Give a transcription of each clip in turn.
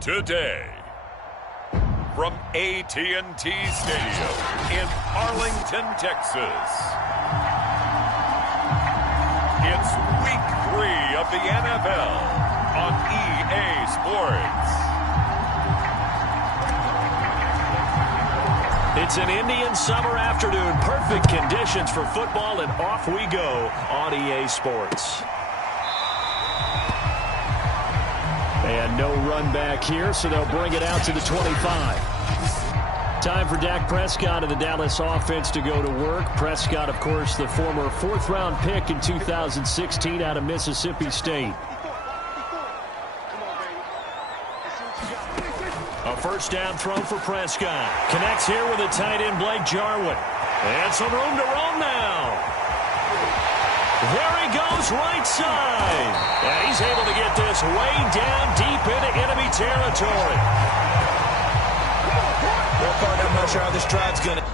Today, from AT&T Stadium in Arlington, Texas, it's Week 3 of the NFL on EA Sports. It's an Indian summer afternoon. Perfect conditions for football, and off we go on EA Sports. And no run back here, so they'll bring it out to the 25. Time for Dak Prescott and the Dallas offense to go to work. Prescott, of course, the former fourth-round pick in 2016 out of Mississippi State. A first down throw for Prescott. Connects here with a tight end, Blake Jarwin. And some room to roam now. There he goes, right side. And he's able to get this way down deep into enemy territory. Well, partner, I'm not sure how this drive's going to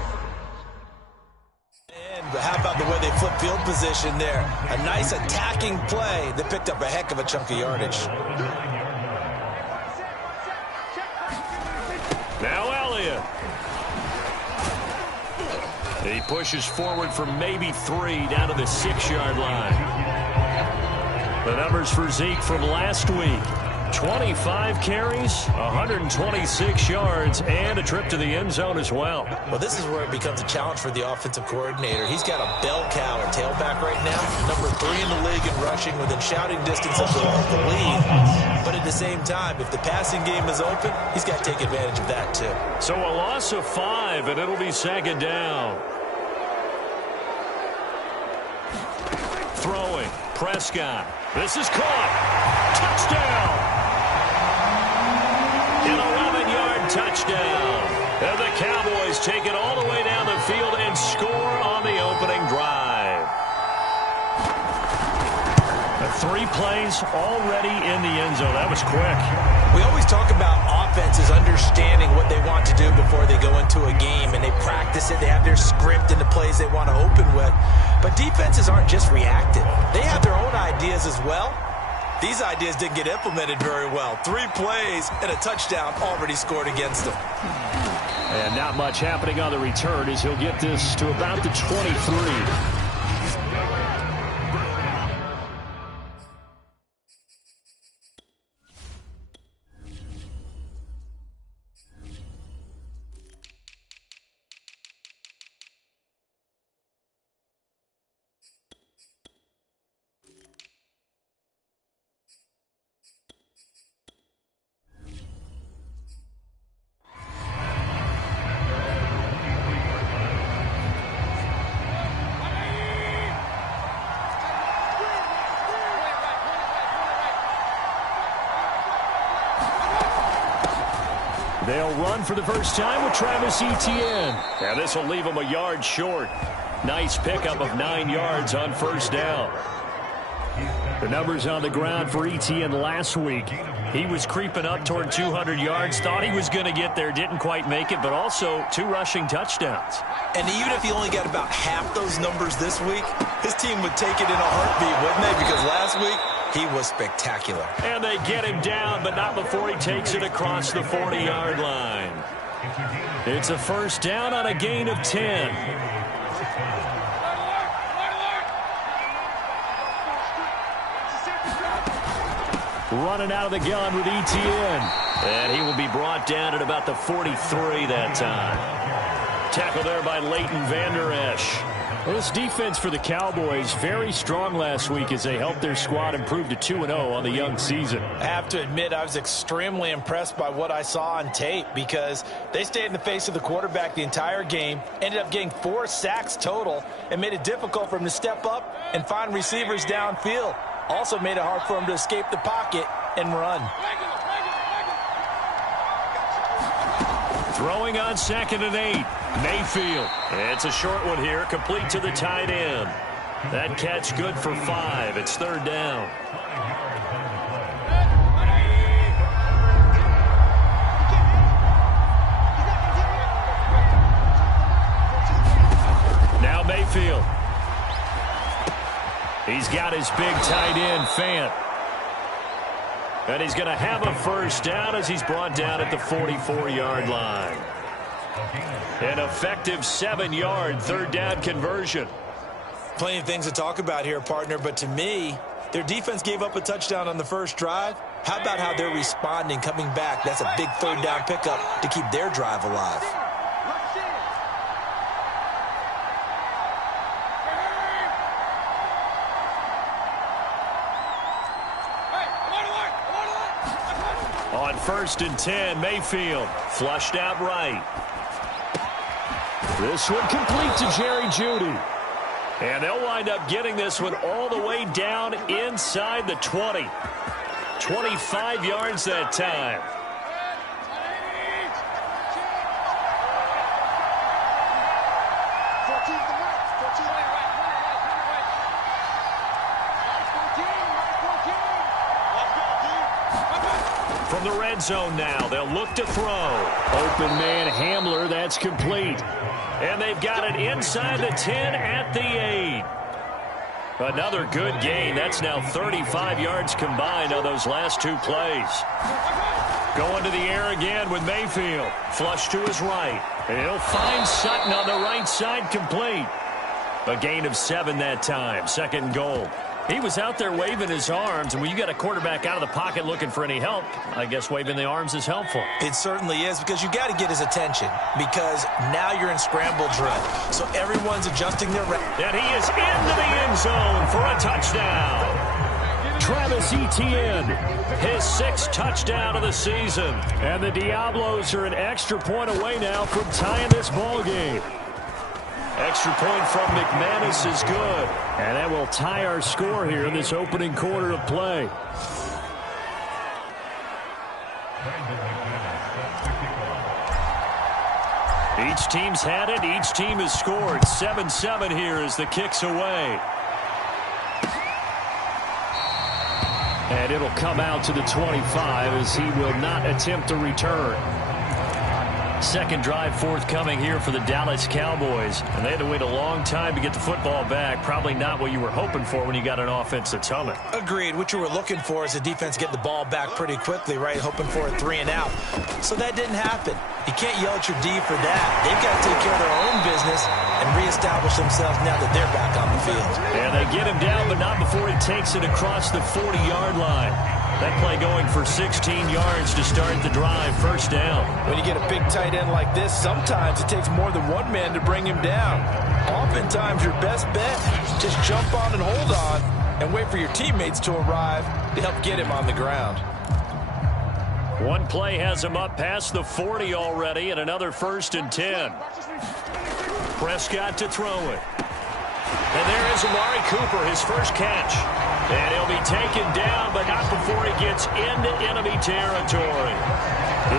end, but how about the way they flip field position there? A nice attacking play that picked up a heck of a chunk of yardage. Now Elliott. He pushes forward for maybe 3 down to the 6-yard line. The numbers for Zeke from last week. 25 carries, 126 yards, and a trip to the end zone as well. Well, this is where it becomes a challenge for the offensive coordinator. He's got a bell cow at tailback right now, number 3 in the league in rushing within shouting distance of the lead. But at the same time, if the passing game is open, he's got to take advantage of that too. So a loss of 5, and it'll be second down. Throwing, Prescott. This is caught. Touchdown. An 11-yard touchdown. And the Cowboys take it all the way down the field and score on the opening drive. 3 plays already in the end zone. That was quick. We always talk about offenses understanding what they want to do before they go into a game, and they practice it. They have their script and the plays they want to open with. But defenses aren't just reactive. They have their own ideas as well. These ideas didn't get implemented very well. 3 plays and a touchdown already scored against them. And not much happening on the return as he'll get this to about the 23. They'll run for the first time with Travis Etienne. And this will leave him a yard short. Nice pickup of 9 yards on first down. The numbers on the ground for Etienne last week. He was creeping up toward 200 yards. Thought he was going to get there. Didn't quite make it, but also 2 rushing touchdowns. And even if he only got about half those numbers this week, his team would take it in a heartbeat, wouldn't they? Because last week, he was spectacular. And they get him down, but not before he takes it across the 40-yard line. It's a first down on a gain of 10. Running out of the gun with Etienne. And he will be brought down at about the 43 that time. Tackle there by Leighton Vander Esch. Well, this defense for the Cowboys, very strong last week as they helped their squad improve to 2-0 on the young season. I have to admit, I was extremely impressed by what I saw on tape because they stayed in the face of the quarterback the entire game, ended up getting 4 sacks total, and made it difficult for him to step up and find receivers downfield. Also made it hard for him to escape the pocket and run. Throwing on 2nd and 8. Mayfield. It's a short one here, complete to the tight end. That catch good for 5. It's 3rd down. Now Mayfield. He's got his big tight end, Fant. And he's going to have a first down as he's brought down at the 44-yard line. An effective 7-yard third down conversion. Plenty of things to talk about here, partner, but to me, their defense gave up a touchdown on the first drive. How about how they're responding, coming back? That's a big third down pickup to keep their drive alive. On 1st and 10, Mayfield flushed out right. This one complete to Jerry Jeudy. And they'll wind up getting this one all the way down inside the 20. 25 yards that time. From the red zone now, they'll look to throw. Open man Hamler, that's complete. And they've got it inside the 10 at the 8. Another good gain. That's now 35 yards combined on those last two plays. Going to the air again with Mayfield. Flush to his right. And he'll find Sutton on the right side, complete. A gain of 7 that time. 2nd and goal. He was out there waving his arms, and when you got a quarterback out of the pocket looking for any help, I guess waving the arms is helpful. It certainly is, because you got to get his attention, because now you're in scramble drill. So everyone's adjusting their... And he is into the end zone for a touchdown. Travis Etienne, his 6th touchdown of the season. And the Diablos are an extra point away now from tying this ball game. Extra point from McManus is good. And that will tie our score here in this opening quarter of play. Each team's had it. Each team has scored. 7-7 here as the kick's away. And it'll come out to the 25 as he will not attempt to return. 2nd drive forthcoming here for the Dallas Cowboys. And they had to wait a long time to get the football back. Probably not what you were hoping for when you got an offense that's humming. Agreed. What you were looking for is the defense get the ball back pretty quickly, right? Hoping for a 3 and out. So that didn't happen. You can't yell at your D for that. They've got to take care of their own business and reestablish themselves now that they're back on the field. And they get him down, but not before he takes it across the 40-yard line. That play going for 16 yards to start the drive. 1st down. When you get a big tight end like this, sometimes it takes more than one man to bring him down. Oftentimes, your best bet, just jump on and hold on and wait for your teammates to arrive to help get him on the ground. One play has him up past the 40 already, and another 1st and 10. Prescott to throw it. And there is Amari Cooper, his first catch. And he'll be taken down, but not before he gets into enemy territory.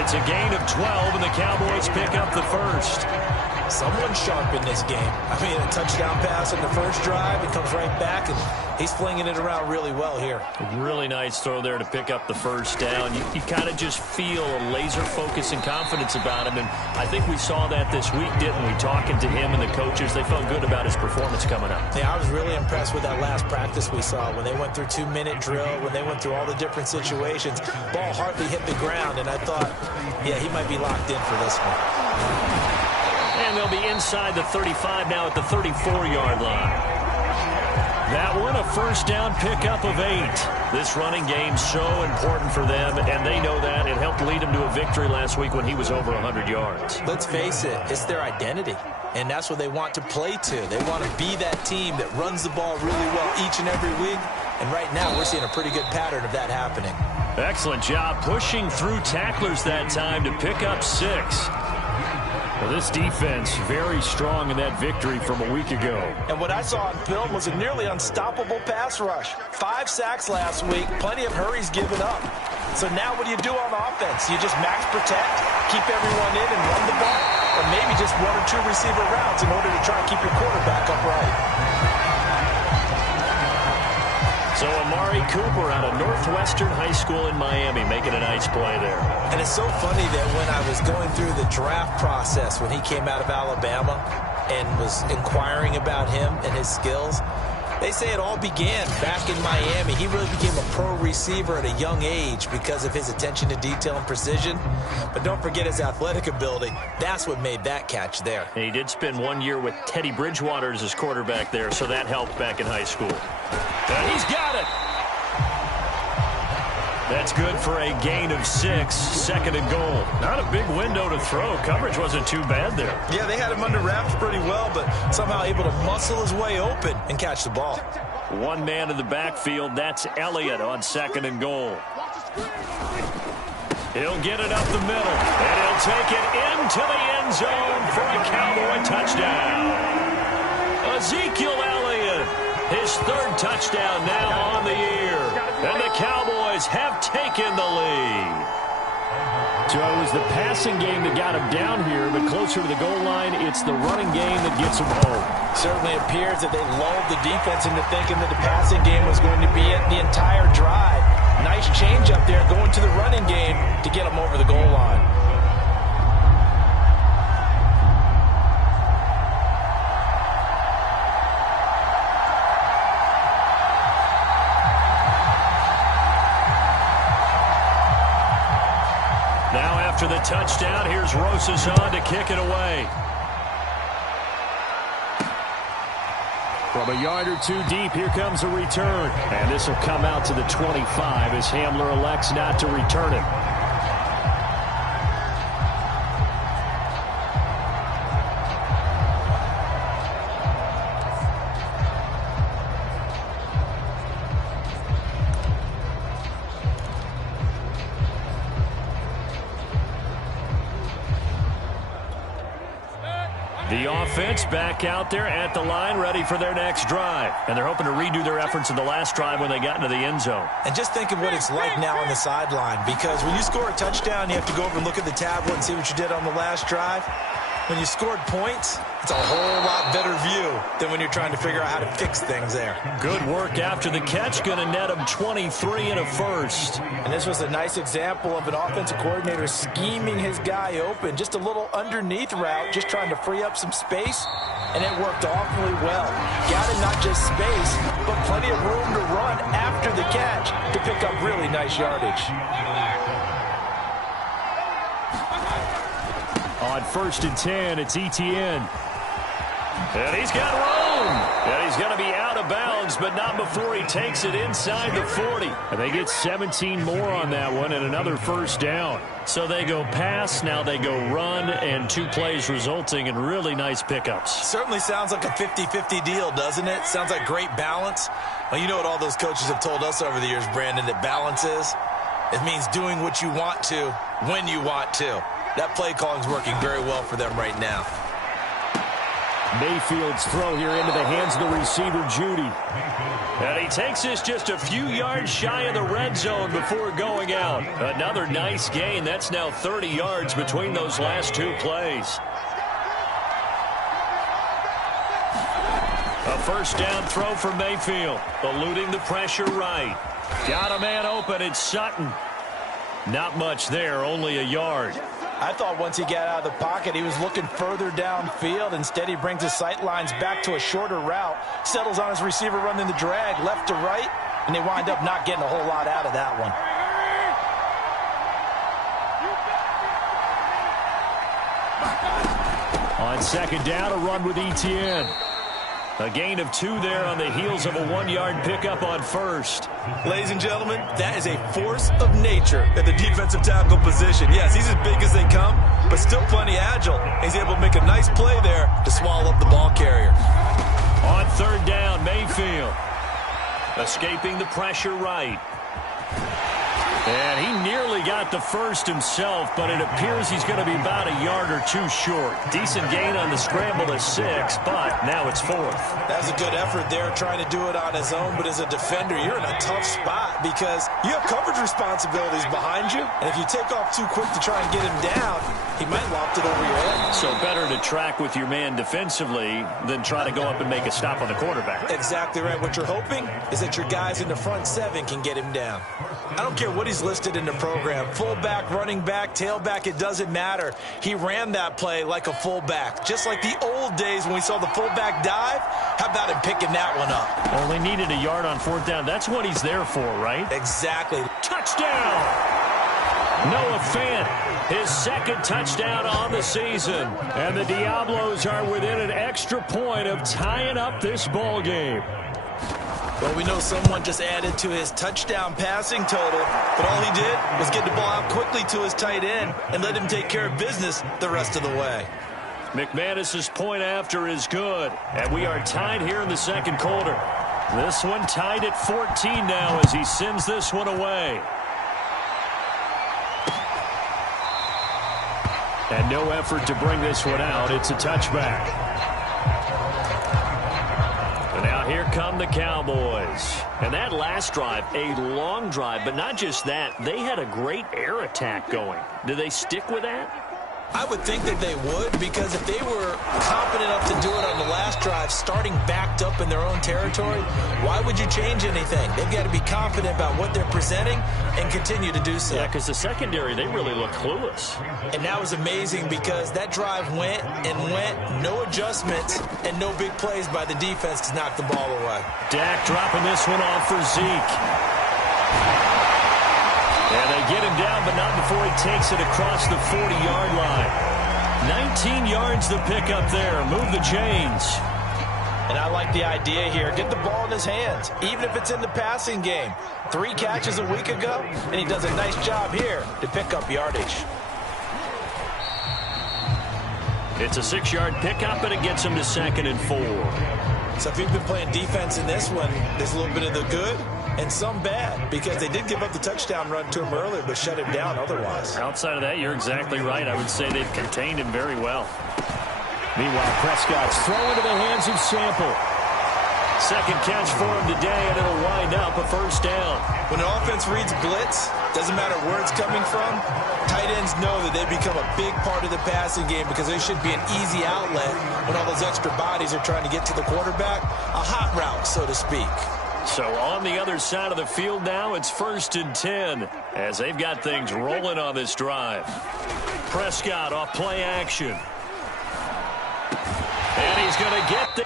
It's a gain of 12, and the Cowboys pick up the 1st. Someone's sharp in this game. I mean, a touchdown pass on the first drive. It comes right back, and he's flinging it around really well here. A really nice throw there to pick up the 1st down. You kind of just feel a laser focus and confidence about him, and I think we saw that this week, didn't we? Talking to him and the coaches, they felt good about his performance coming up. Yeah, I was really impressed with that last practice we saw when they went through 2-minute drill, when they went through all the different situations. Ball hardly hit the ground, and I thought, yeah, he might be locked in for this one. And they'll be inside the 35 now at the 34-yard line. That one, a 1st down pickup of 8. This running game's so important for them, and they know that. It helped lead them to a victory last week when he was over 100 yards. Let's face it, it's their identity, and that's what they want to play to. They want to be that team that runs the ball really well each and every week, and right now we're seeing a pretty good pattern of that happening. Excellent job pushing through tacklers that time to pick up 6. Well, this defense very strong in that victory from a week ago. And what I saw on film was a nearly unstoppable pass rush. 5 sacks last week, plenty of hurries given up. So now what do you do on offense? You just max protect, keep everyone in and run the ball, or maybe just 1 or 2 receiver routes in order to try and keep your quarterback upright. So Amari Cooper out of Northwestern High School in Miami making a nice play there. And it's so funny that when I was going through the draft process when he came out of Alabama and was inquiring about him and his skills, They say it all began back in Miami. He really became a pro receiver at a young age because of his attention to detail and precision. But don't forget his athletic ability. That's what made that catch there. He did spend 1 year with Teddy Bridgewater as his quarterback there, so that helped back in high school. And he's got it. That's good for a gain of 6, 2nd and goal. Not a big window to throw. Coverage wasn't too bad there. Yeah, they had him under wraps pretty well, but somehow able to muscle his way open and catch the ball. One man in the backfield. That's Elliott on 2nd and goal. He'll get it up the middle, and he'll take it into the end zone for a Cowboy touchdown. Ezekiel Elliott, his 3rd touchdown now on the year. And the Cowboys have taken the lead. So it was the passing game that got him down here, but closer to the goal line, it's the running game that gets him home. Certainly appears that they lulled the defense into thinking that the passing game was going to be it the entire drive. Nice change up there going to the running game to get them over the goal line. After the touchdown, here's Rosas on to kick it away. From a yard or 2 deep, here comes a return. And this will come out to the 25 as Hamler elects not to return it. The offense back out there at the line, ready for their next drive. And they're hoping to redo their efforts in the last drive when they got into the end zone. And just think of what it's like now on the sideline, because when you score a touchdown, you have to go over and look at the tablet and see what you did on the last drive. When you scored points, it's a whole lot better view than when you're trying to figure out how to fix things there. Good work after the catch, going to net him 23 and a first. And this was a nice example of an offensive coordinator scheming his guy open. Just a little underneath route, just trying to free up some space, and it worked awfully well. Got him not just space, but plenty of room to run after the catch to pick up really nice yardage. On 1st and 10, it's Etienne. And he's got room. And he's going to be out of bounds, but not before he takes it inside the 40. And they get 17 more on that one and another first down. So they go pass, now they go run, and 2 plays resulting in really nice pickups. Certainly sounds like a 50-50 deal, doesn't it? Sounds like great balance. Well, you know what all those coaches have told us over the years, Brandon, that balance is? It means doing what you want to when you want to. That play calling is working very well for them right now. Mayfield's throw here into the hands of the receiver, Judy. And he takes this just a few yards shy of the red zone before going out. Another nice gain. That's now 30 yards between those last 2 plays. A first down throw for Mayfield. Eluding the pressure right. Got a man open. It's Sutton. Not much there, only a yard. I thought once he got out of the pocket, he was looking further downfield. Instead, he brings his sight lines back to a shorter route, settles on his receiver running the drag left to right, and they wind up not getting a whole lot out of that one. On 2nd down, a run with Etienne. A gain of 2 there on the heels of a 1-yard pickup on 1st. Ladies and gentlemen, that is a force of nature at the defensive tackle position. Yes, he's as big as they come, but still plenty agile. He's able to make a nice play there to swallow up the ball carrier. On 3rd down, Mayfield. Escaping the pressure right. And he nearly got the first himself, but it appears he's going to be about a yard or 2 short. Decent gain on the scramble is 6, but now it's 4th. That's a good effort there, trying to do it on his own, but as a defender, you're in a tough spot because you have coverage responsibilities behind you, and if you take off too quick to try and get him down, he might loft it over your head. So better to track with your man defensively than try to go up and make a stop on the quarterback. Exactly right. What you're hoping is that your guys in the front 7 can get him down. I don't care what he's listed in the program. Fullback, running back, tailback, it doesn't matter. He ran that play like a fullback, just like the old days when we saw the fullback dive. How about him picking that one up? Only needed a yard on fourth down. That's what he's there for, right? Exactly. Touchdown! Noah Fant, his second touchdown on the season. And the Diablos are within an extra point of tying up this ball game. Well, we know someone just added to his touchdown passing total, but all he did was get the ball out quickly to his tight end and let him take care of business the rest of the way. McManus's point after is good, and we are tied here in the second quarter. This one tied at 14 now as he sends this one away. And no effort to bring this one out. It's a touchback. And now here come the Cowboys. And that last drive, a long drive, but not just that. They had a great air attack going. Do they stick with that? I would think that they would, because if they were confident enough to do it on the last drive, starting backed up in their own territory, why would you change anything? They've got to be confident about what they're presenting and continue to do so. Yeah, because the secondary, they really look clueless. And that was amazing because that drive went and went, no adjustments, and no big plays by the defense to knock the ball away. Dak dropping this one off for Zeke. And they get him down, but not before he takes it across the 40-yard line. 19 yards to pick up there. Move the chains. And I like the idea here. Get the ball in his hands, even if it's in the passing game. 3 catches a week ago, and he does a nice job here to pick up yardage. It's a 6-yard pickup, and it gets him to 2nd and 4. So if you've been playing defense in this one, there's a little bit of the good and some bad, because they did give up the touchdown run to him earlier, but shut him down otherwise. Outside of that, you're exactly right. I would say they've contained him very well. Meanwhile, Prescott's throw into the hands of Sample. Second catch for him today, and it'll wind up a first down. When an offense reads blitz, doesn't matter where it's coming from, tight ends know that they become a big part of the passing game because they should be an easy outlet when all those extra bodies are trying to get to the quarterback. A hot route, so to speak. So on the other side of the field now, it's 1st and 10 as they've got things rolling on this drive. Prescott off play action. And he's going to get the...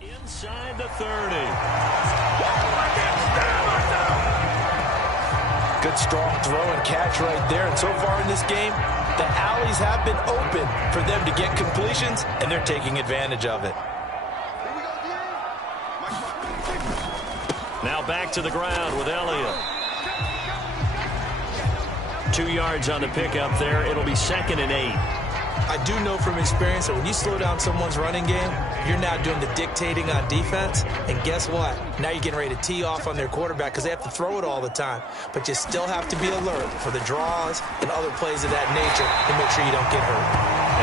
Inside the 30. Good strong throw and catch right there. And so far in this game, the alleys have been open for them to get completions, and they're taking advantage of it. Now back to the ground with Elliott. 2 yards on the pickup there. It'll be 2nd and 8. I do know from experience that when you slow down someone's running game, you're now doing the dictating on defense. And guess what? Now you're getting ready to tee off on their quarterback because they have to throw it all the time. But you still have to be alert for the draws and other plays of that nature to make sure you don't get hurt.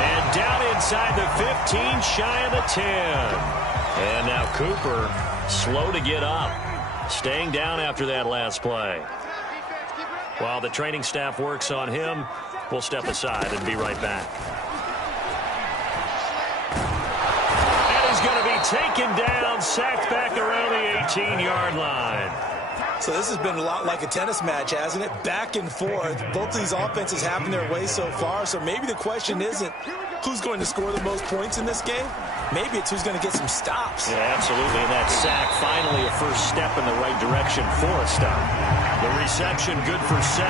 And down inside the 15, shy of the 10. And now Cooper, slow to get up. Staying down after that last play. While the training staff works on him, we'll step aside and be right back. And he's going to be taken down, sacked back around the 18-yard line. So this has been a lot like a tennis match, hasn't it? Back and forth. Both of these offenses having their way so far. So maybe the question isn't who's going to score the most points in this game. Maybe it's who's going to get some stops. Yeah, absolutely. And that sack, finally a first step in the right direction for a stop. The reception good for 7.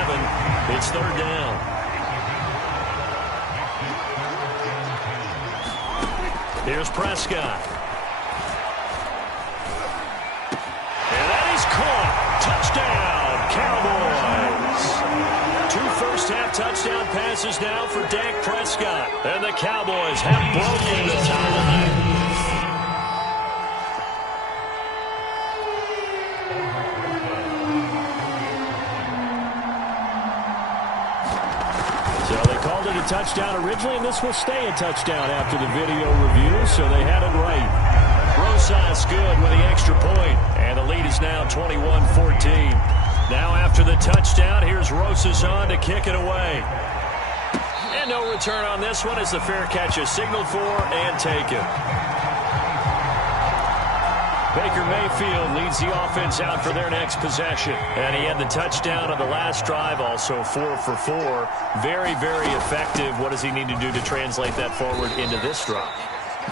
It's third down. Here's Prescott. And that is caught. Touchdown, Cowboys. 2 first-half touchdown passes now for Dak Prescott. And the Cowboys have broken the tie. So they called it a touchdown originally, and this will stay a touchdown after the video review, so they had it right. Rosas good with the extra point, and the lead is now 21-14. Now after the touchdown, here's Rosas on to kick it away. And no return on this one as the fair catch is signaled for and taken. Baker Mayfield leads the offense out for their next possession. And he had the touchdown on the last drive, also 4 for 4. Very, very effective. What does he need to do to translate that forward into this drive?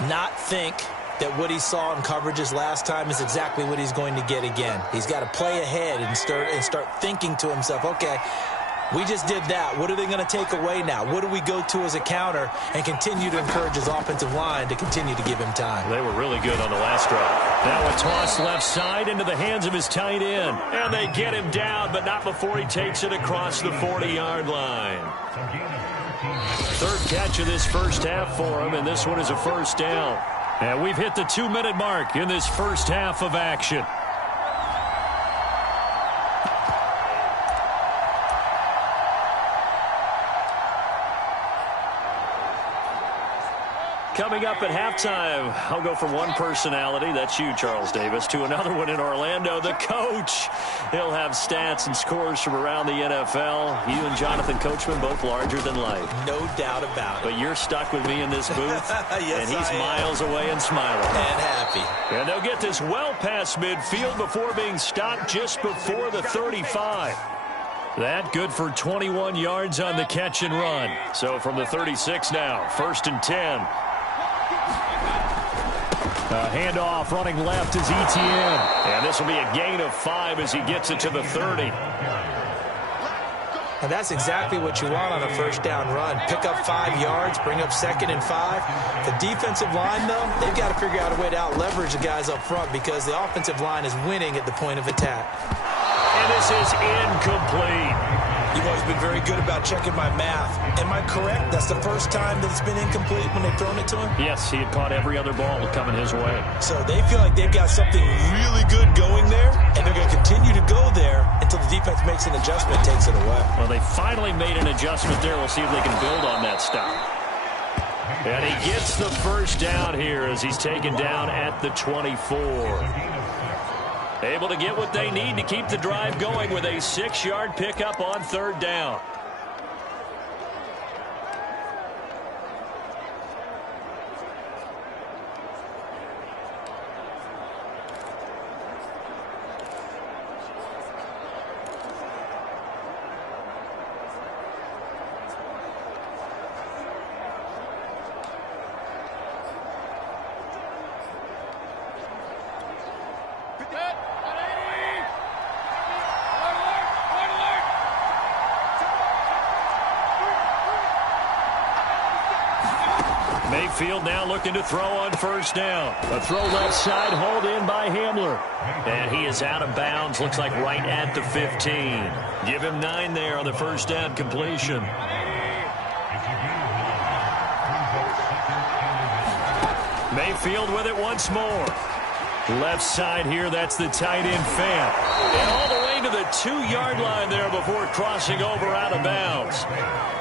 Not think that what he saw in coverages last time is exactly what he's going to get again. He's got to play ahead and start thinking to himself, okay, we just did that. What are they going to take away now? What do we go to as a counter? And continue to encourage his offensive line to continue to give him time. They were really good on the last drive. Now a toss left side into the hands of his tight end. And they get him down, but not before he takes it across the 40-yard line. Third catch of this first half for him, and this one is a first down. And we've hit the 2-minute mark in this first half of action. Coming up at halftime, I'll go from one personality, that's you, Charles Davis, to another one in Orlando, the coach. He'll have stats and scores from around the NFL. You and Jonathan Coachman, both larger than life. No doubt about it. But you're stuck with me in this booth, yes, and he's miles away and smiling. And happy. And they'll get this well past midfield before being stopped just before the 35. That good for 21 yards on the catch and run. So from the 36 now, 1st and 10. Handoff running left is Etienne. And this will be a gain of 5 as he gets it to the 30. And that's exactly what you want on a first down run. Pick up 5 yards, bring up 2nd and 5. The defensive line, though, they've got to figure out a way to out-leverage the guys up front because the offensive line is winning at the point of attack. And this is incomplete. You've always been very good about checking my math. Am I correct? That's the first time that it's been incomplete when they've thrown it to him? Yes, he had caught every other ball coming his way. So they feel like they've got something really good going there, and they're going to continue to go there until the defense makes an adjustment and takes it away. Well, they finally made an adjustment there. We'll see if they can build on that stop. And he gets the first down here as he's taken down at the 24. Able to get what they need to keep the drive going with a 6-yard pickup on 3rd down. Mayfield now looking to throw on 1st down. A throw left side, hauled in by Hamler. And he is out of bounds, looks like right at the 15. Give him 9 there on the 1st down completion. Mayfield with it once more. Left side here, that's the tight end Fant. And all the way to the 2-yard line there before crossing over out of bounds.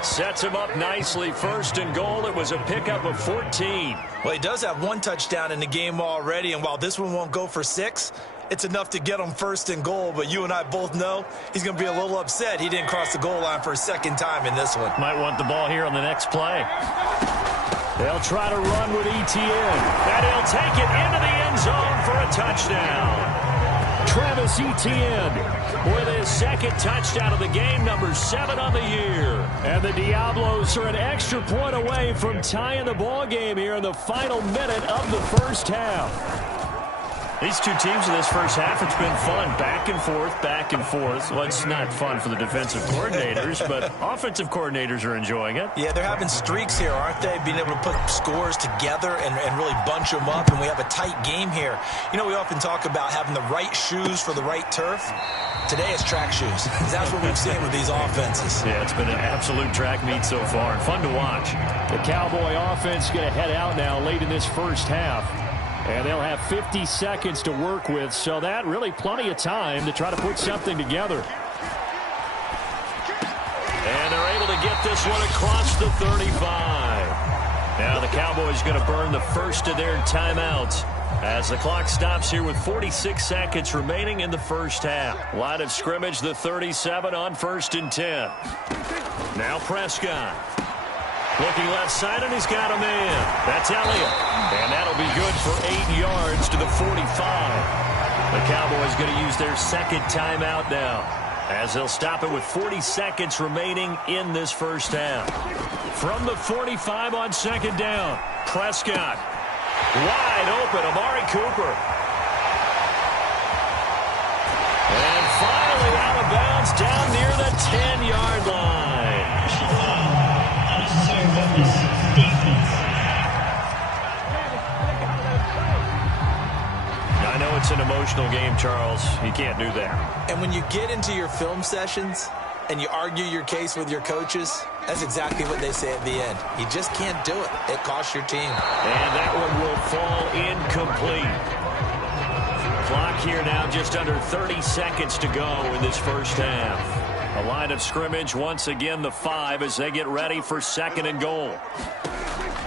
Sets him up nicely, 1st and goal. It was a pickup of 14. Well, he does have 1 touchdown in the game already, and while this one won't go for 6, it's enough to get him 1st and goal. But you and I both know he's going to be a little upset he didn't cross the goal line for a 2nd time in this one. Might want the ball here on the next play. They'll try to run with Etienne. And he'll take it into the end zone for a touchdown. Travis Etienne with his second touchdown of the game, number 7 on the year. And the Diablos are an extra point away from tying the ball game here in the final minute of the first half. These two teams in this first half, it's been fun. Back and forth, back and forth. Well, it's not fun for the defensive coordinators, but offensive coordinators are enjoying it. Yeah, they're having streaks here, aren't they? Being able to put scores together and really bunch them up, and we have a tight game here. You know, we often talk about having the right shoes for the right turf. Today it's track shoes. That's what we've seen with these offenses. Yeah, it's been an absolute track meet so far. Fun to watch. The Cowboy offense going to head out now late in this first half. And they'll have 50 seconds to work with, so that really plenty of time to try to put something together. And they're able to get this one across the 35. Now the Cowboys going to burn the first of their timeouts as the clock stops here with 46 seconds remaining in the first half. Line of scrimmage, the 37 on 1st and 10. Now Prescott. Looking left side, and he's got him in. That's Elliott. And that'll be good for 8 yards to the 45. The Cowboys going to use their second timeout now, as they'll stop it with 40 seconds remaining in this first half. From the 45 on 2nd down, Prescott. Wide open, Amari Cooper. And finally out of bounds down near the 10-yard line. I know it's an emotional game, Charles. You can't do that. And when you get into your film sessions and you argue your case with your coaches, that's exactly what they say at the end. You just can't do it. It costs your team. And that one will fall incomplete. Clock here now, just under 30 seconds to go in this first half. A line of scrimmage, once again, the 5 as they get ready for 2nd and goal.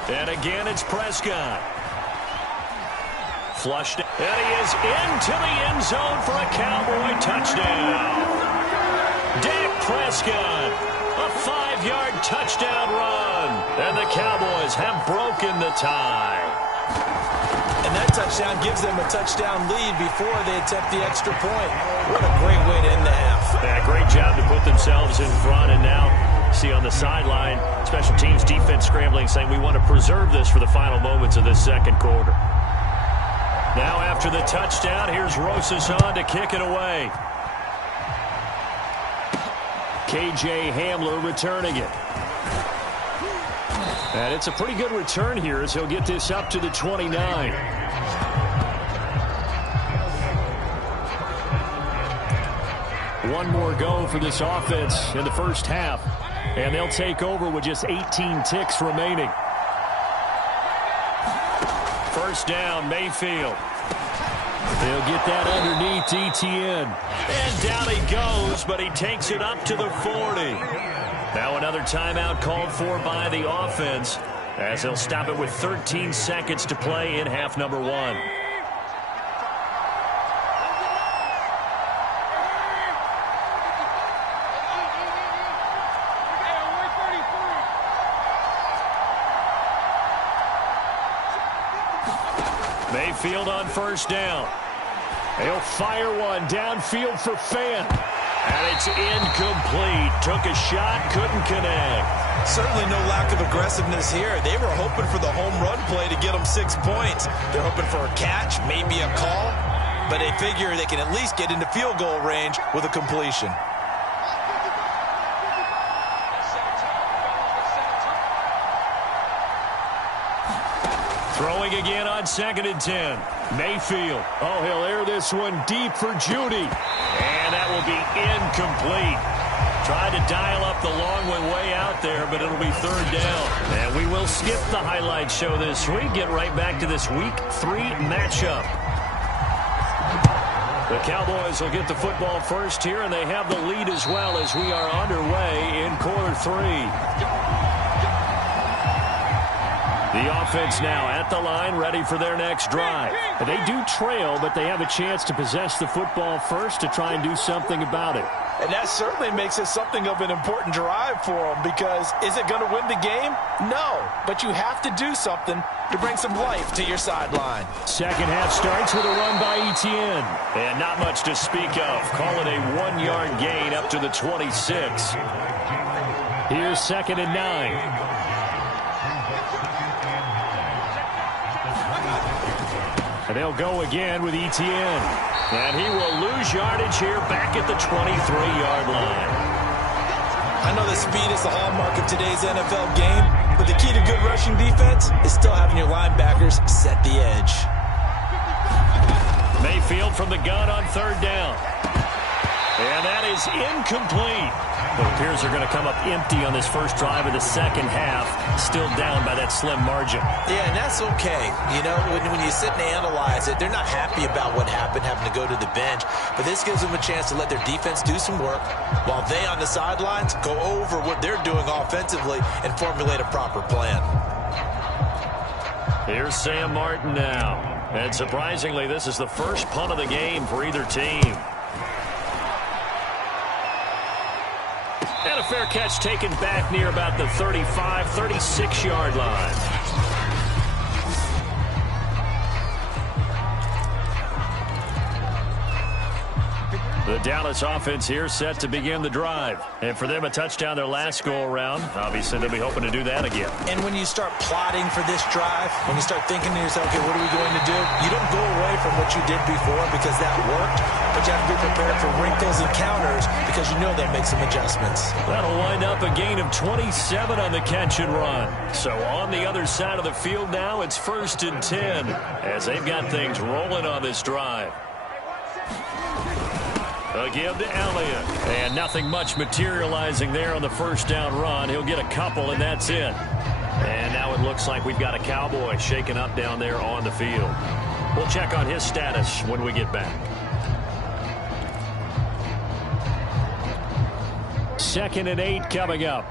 And again, it's Prescott. Flushed, and he is into the end zone for a Cowboy touchdown. Dak Prescott, a 5-yard touchdown run. And the Cowboys have broken the tie. And that touchdown gives them a touchdown lead before they attempt the extra point. What a great way to end the half. Yeah, great job to put themselves in front. And now, see on the sideline, special teams defense scrambling, saying we want to preserve this for the final moments of this second quarter. Now after the touchdown, here's Rosas on to kick it away. KJ Hamler returning it. And it's a pretty good return here as he'll get this up to the 29. One more go for this offense in the first half. And they'll take over with just 18 ticks remaining. First down, Mayfield. They'll get that underneath Etienne. And down he goes, but he takes it up to the 40. Now another timeout called for by the offense, as they'll stop it with 13 seconds to play in half number 1. Mayfield on first down. He'll fire one downfield for Fant. And it's incomplete. Took a shot, couldn't connect. Certainly no lack of aggressiveness here. They were hoping for the home run play to get them 6 points. They're hoping for a catch, maybe a call. But they figure they can at least get into field goal range with a completion. Throwing again on 2nd and 10. Mayfield. Oh, he'll air this one deep for Judy. And that will be incomplete. Tried to dial up the long one way out there, but it'll be 3rd down. And we will skip the highlight show this week. Get right back to this Week 3 matchup. The Cowboys will get the football first here, and they have the lead as well as we are underway in quarter 3. The offense now at the line, ready for their next drive. They do trail, but they have a chance to possess the football first to try and do something about it. And that certainly makes it something of an important drive for them, because is it going to win the game? No, but you have to do something to bring some life to your sideline. Second half starts with a run by Etienne. And not much to speak of. Call it a 1-yard gain up to the 26. Here's 2nd and 9. And they'll go again with Etienne. And he will lose yardage here back at the 23-yard line. I know that speed is the hallmark of today's NFL game, but the key to good rushing defense is still having your linebackers set the edge. Mayfield from the gun on 3rd down. And that is incomplete. It appears they're going to come up empty on this first drive of the second half, still down by that slim margin. Yeah, and that's okay. You know, when you sit and analyze it, they're not happy about what happened, having to go to the bench. But this gives them a chance to let their defense do some work while they on the sidelines go over what they're doing offensively and formulate a proper plan. Here's Sam Martin now. And surprisingly, this is the first punt of the game for either team. And a fair catch taken back near about the 35, 36-yard line. The Dallas offense here set to begin the drive. And for them, a touchdown their last go-around. Obviously, they'll be hoping to do that again. And when you start plotting for this drive, when you start thinking to yourself, okay, what are we going to do? You don't go away from what you did before because that worked, but you have to be prepared for wrinkles and counters because you know they'll make some adjustments. That'll wind up a gain of 27 on the catch and run. So on the other side of the field now, it's 1st and 10 as they've got things rolling on this drive. Again to Elliott. And nothing much materializing there on the first down run. He'll get a couple, and that's it. And now it looks like we've got a Cowboy shaken up down there on the field. We'll check on his status when we get back. 2nd and 8 coming up.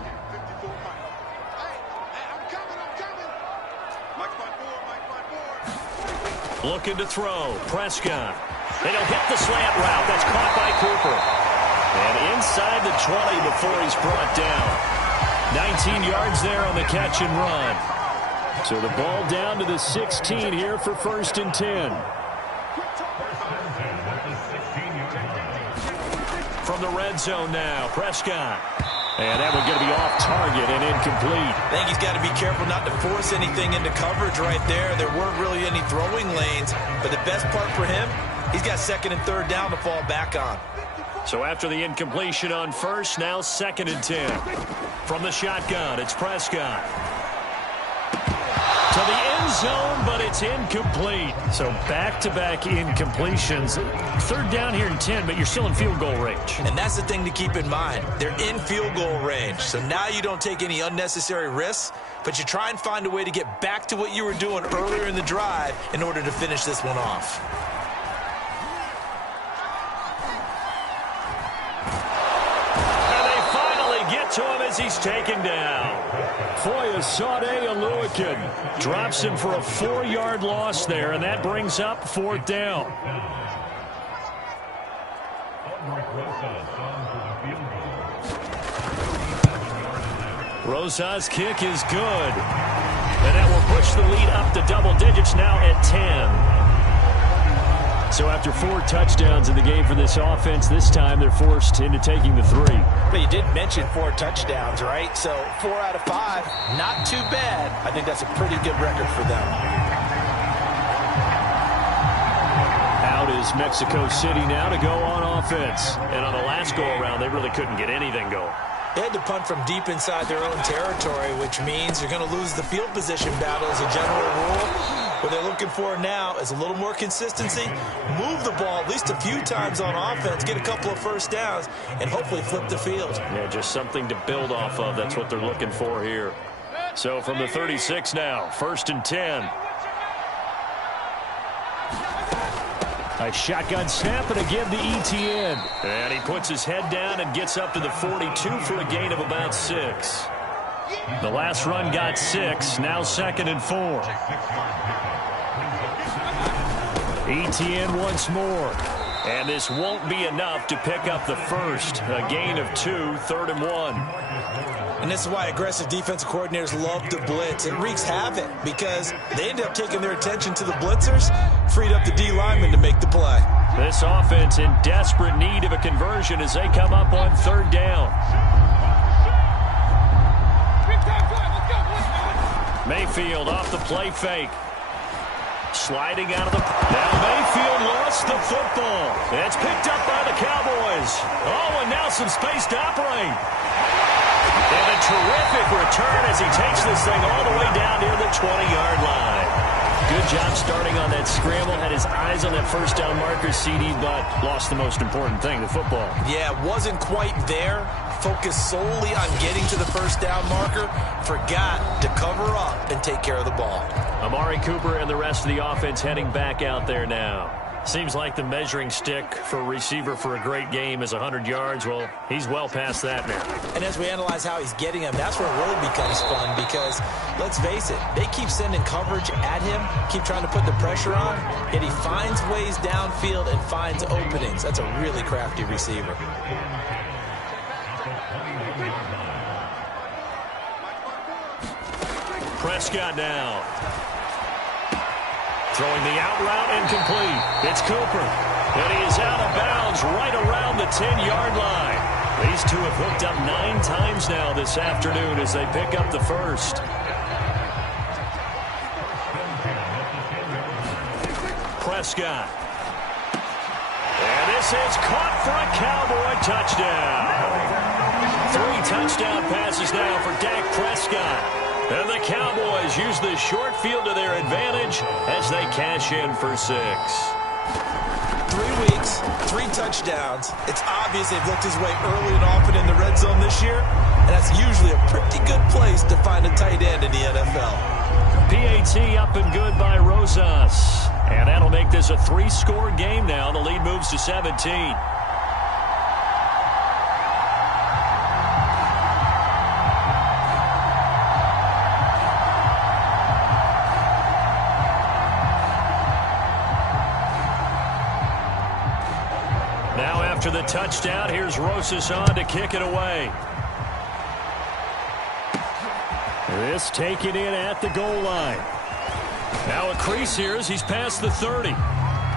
Looking to throw. Prescott. They don't hit the slant route. That's caught by Cooper. And inside the 20 before he's brought down. 19 yards there on the catch and run. So the ball down to the 16 here for 1st and 10. From the red zone now, Prescott. And that one's going to be off target and incomplete. I think he's got to be careful not to force anything into coverage right there. There weren't really any throwing lanes. But the best part for him, he's got 2nd and 3rd down to fall back on. So after the incompletion on first, now 2nd and 10. From the shotgun, it's Prescott. To the end zone, but it's incomplete. So back-to-back incompletions. 3rd down here and 10, but you're still in field goal range. And that's the thing to keep in mind. They're in field goal range. So now you don't take any unnecessary risks, but you try and find a way to get back to what you were doing earlier in the drive in order to finish this one off. To him as he's taken down. Foyesade Oluokun drops him for a 4-yard loss there, and that brings up 4th down. Rosa's kick is good. And that will push the lead up to double digits now at 10. So after 4 touchdowns in the game for this offense, this time they're forced into taking the 3. But you did mention 4 touchdowns, right? So 4 out of 5, not too bad. I think that's a pretty good record for them. Out is Mexico City now to go on offense. And on the last go-around, they really couldn't get anything going. They had to punt from deep inside their own territory, which means you're going to lose the field position battle as a general rule. What they're looking for now is a little more consistency, move the ball at least a few times on offense, get a couple of first downs, and hopefully flip the field. Yeah, just something to build off of. That's what they're looking for here. So from the 36 now, 1st and 10. A shotgun snap and again to Etienne. And he puts his head down and gets up to the 42 for a gain of about 6. The last run got 6. Now 2nd and 4. Etienne once more. And this won't be enough to pick up the first. A gain of 2, 3rd and 1. And this is why aggressive defensive coordinators love to blitz. It wreaks havoc because they end up taking their attention to the blitzers, freed up the D lineman to make the play. This offense in desperate need of a conversion as they come up on 3rd down. Mayfield off the play fake. Sliding out of the... Now Mayfield lost the football. It's picked up by the Cowboys. Oh, and now some space to operate. And a terrific return as he takes this thing all the way down near the 20-yard line. Good job starting on that scramble. Had his eyes on that first down marker, CD, but lost the most important thing, the football. Yeah, wasn't quite there. Focused solely on getting to the first down marker. Forgot to cover up and take care of the ball. Amari Cooper and the rest of the offense heading back out there now. Seems like the measuring stick for a receiver for a great game is 100 yards. Well, he's well past that now. And as we analyze how he's getting them, that's where it really becomes fun because, let's face it, they keep sending coverage at him, keep trying to put the pressure on, yet he finds ways downfield and finds openings. That's a really crafty receiver. Prescott now. Throwing the out route incomplete. It's Cooper. And he is out of bounds right around the 10-yard line. These two have hooked up 9 times now this afternoon as they pick up the first. Prescott. And this is caught for a Cowboy touchdown. 3 touchdown passes now for Dak Prescott. And the Cowboys use this short field to their advantage as they cash in for 6. 3 weeks, 3 touchdowns. It's obvious they've looked his way early and often in the red zone this year, and that's usually a pretty good place to find a tight end in the NFL. PAT up and good by Rosas. And that'll make this a 3-score game now. The lead moves to 17. After the touchdown, here's Rosas on to kick it away. This taken in at the goal line. Now a crease here as he's past the 30.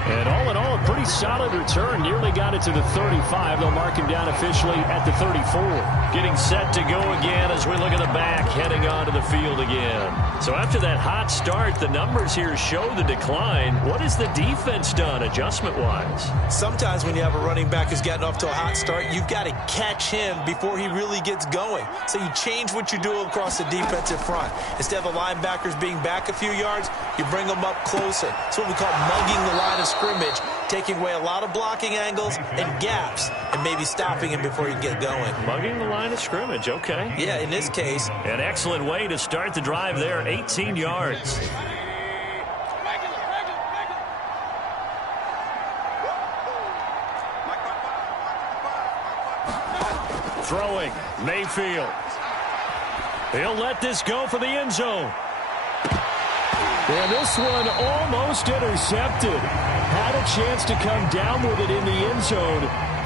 And all in all, a pretty solid return. Nearly got it to the 35. They'll mark him down officially at the 34. Getting set to go again as we look at the back, heading onto the field again. So after that hot start, the numbers here show the decline. What has the defense done adjustment-wise? Sometimes when you have a running back who's gotten off to a hot start, you've got to catch him before he really gets going. So you change what you do across the defensive front. Instead of the linebackers being back a few yards, you bring them up closer. It's what we call mugging the line of scrimmage, taking away a lot of blocking angles and gaps and maybe stopping him before he can get going. Mugging the line of scrimmage, okay. Yeah, in this case. An excellent way to start the drive there, 18 yards. Throwing, Mayfield. He'll let this go for the end zone. And this one almost intercepted. Had a chance to come down with it in the end zone,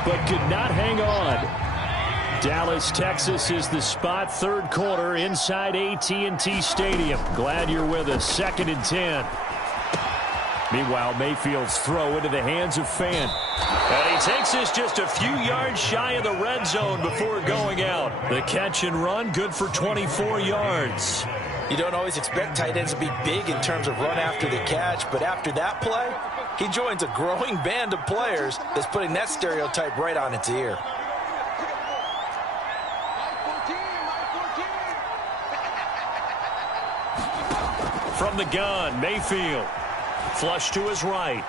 but could not hang on. Dallas, Texas is the spot. 3rd quarter inside AT&T Stadium. Glad you're with us. 2nd and 10. Meanwhile, Mayfield's throw into the hands of Fan. And he takes this just a few yards shy of the red zone before going out. The catch and run, good for 24 yards. You don't always expect tight ends to be big in terms of run after the catch, but after that play, he joins a growing band of players that's putting that stereotype right on its ear. From the gun, Mayfield. Flush to his right.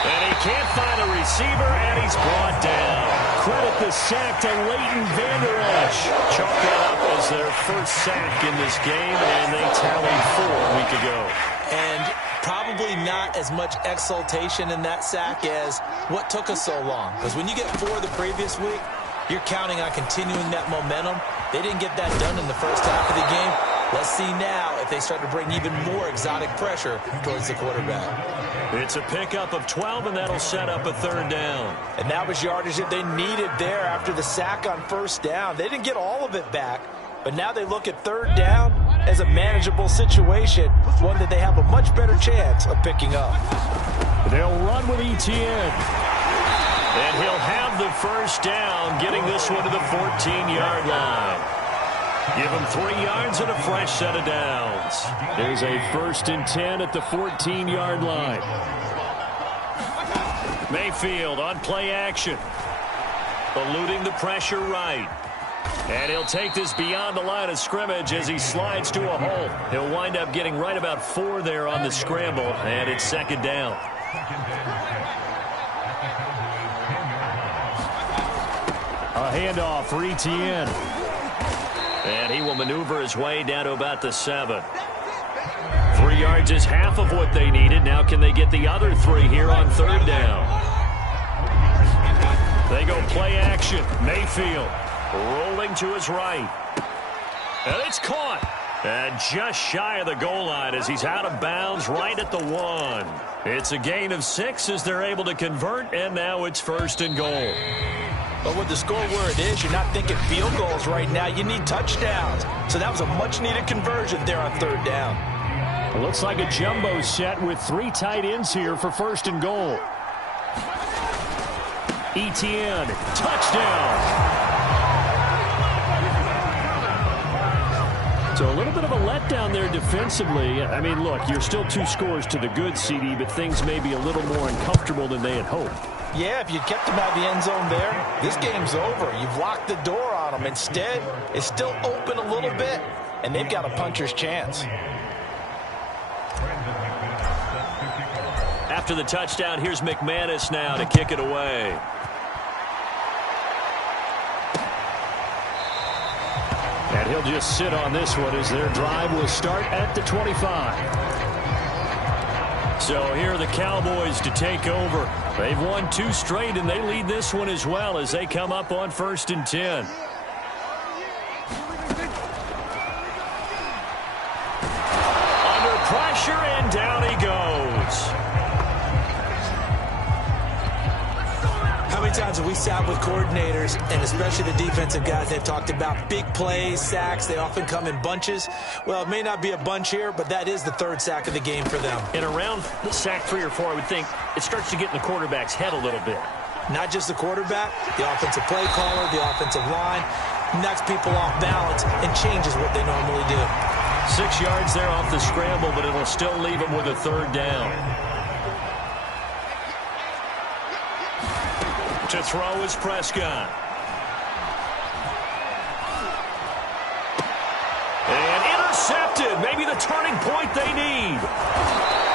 And he can't find a receiver, and he's brought down. Credit the sack to Leighton Vander Esch. Chalk that up as their first sack in this game, and they tallied 4 a week ago. And probably not as much exultation in that sack as what took us so long. Because when you get 4 the previous week, you're counting on continuing that momentum They didn't get that done in the first half of the game. Let's see now if they start to bring even more exotic pressure towards the quarterback. It's a pickup of 12, and that'll set up a third down. And that was yardage that they needed there after the sack on first down. They didn't get all of it back, but now they look at third down as a manageable situation, one that they have a much better chance of picking up. They'll run with Etienne. And he'll have the first down, getting this one to the 14-yard line. Give him 3 yards and a fresh set of downs. There's a 1st and 10 at the 14-yard line. Mayfield on play action. Eluding the pressure right. And he'll take this beyond the line of scrimmage as he slides to a hole. He'll wind up getting right about 4 there on the scramble, and it's 2nd down. A handoff for Etienne. And he will maneuver his way down to about the 7. 3 yards is half of what they needed. Now can they get the other 3 here on 3rd down? They go play action. Mayfield rolling to his right. And it's caught. And just shy of the goal line as he's out of bounds right at the 1. It's a gain of 6 as they're able to convert, and now it's 1st and goal. But with the score where it is, you're not thinking field goals right now. You need touchdowns. So that was a much-needed conversion there on 3rd down. It looks like a jumbo set with 3 tight ends here for 1st and goal. Etienne, touchdown. So a little bit of a letdown there defensively. I mean, look, you're still 2 scores to the good, CD, but things may be a little more uncomfortable than they had hoped. Yeah, if you kept them out of the end zone there, this game's over. You've locked the door on them. Instead, it's still open a little bit, and they've got a puncher's chance. After the touchdown, here's McManus now to kick it away. And he'll just sit on this one as their drive will start at the 25. So here are the Cowboys to take over. They've won 2 straight, and they lead this one as well as they come up on 1st and 10. Under pressure, and down he goes. How many times have we sat with coordinators, and especially the defensive guys, they've talked about big plays, sacks. They often come in bunches. Well, it may not be a bunch here, but that is the 3rd sack of the game for them. And around the sack 3 or 4, I would think it starts to get in the quarterback's head a little bit. Not just the quarterback, the offensive play caller, the offensive line, knocks people off balance and changes what they normally do. 6 yards there off the scramble, but it'll still leave them with a 3rd down. To throw is Prescott. And intercepted. Maybe the turning point they need.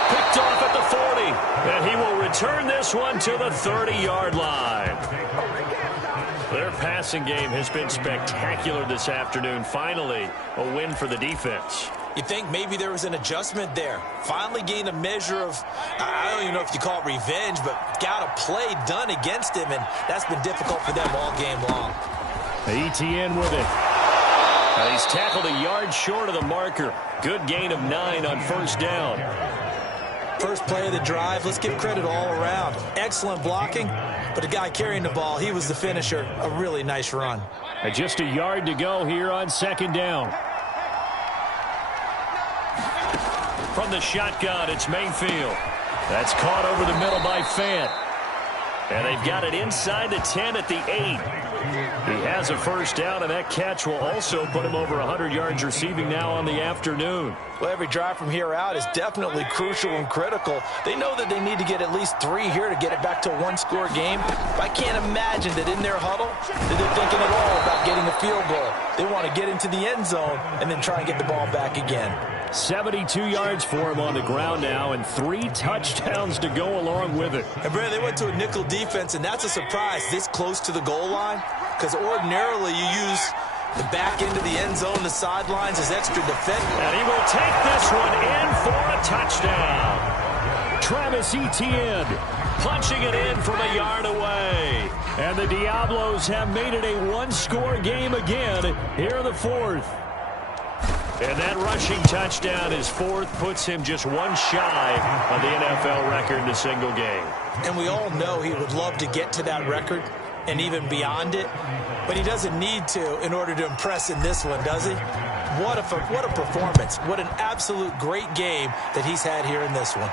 Picked off at the 40. And he will return this one to the 30-yard line. Their passing game has been spectacular this afternoon. Finally, a win for the defense. You think maybe there was an adjustment there. Finally gained a measure of, I don't even know if you call it revenge, but got a play done against him, and that's been difficult for them all game long. Etienne with it. And he's tackled a yard short of the marker. Good gain of 9 on 1st down. First play of the drive, let's give credit all around. Excellent blocking, but the guy carrying the ball, he was the finisher. A really nice run. And just a yard to go here on 2nd down. From the shotgun, it's Mayfield. That's caught over the middle by Fant. And they've got it inside the 10 at the 8. He has a 1st down, and that catch will also put him over 100 yards receiving now on the afternoon. Well, every drive from here out is definitely crucial and critical. They know that they need to get at least 3 here to get it back to a 1-score game. But I can't imagine that in their huddle that they're thinking at all about getting a field goal. They want to get into the end zone and then try and get the ball back again. 72 yards for him on the ground now, and 3 touchdowns to go along with it. And, Brad, they went to a nickel defense, and that's a surprise this close to the goal line, because ordinarily you use the back end of the end zone, the sidelines as extra defense. And he will take this one in for a touchdown. Travis Etienne, punching it in from a yard away. And the Diablos have made it a one-score game again here in the fourth. And that rushing touchdown, his fourth, puts him just one shy of the NFL record in a single game. And we all know he would love to get to that record and even beyond it, but he doesn't need to in order to impress in this one, does he? What a performance. What an absolute great game that he's had here in this one.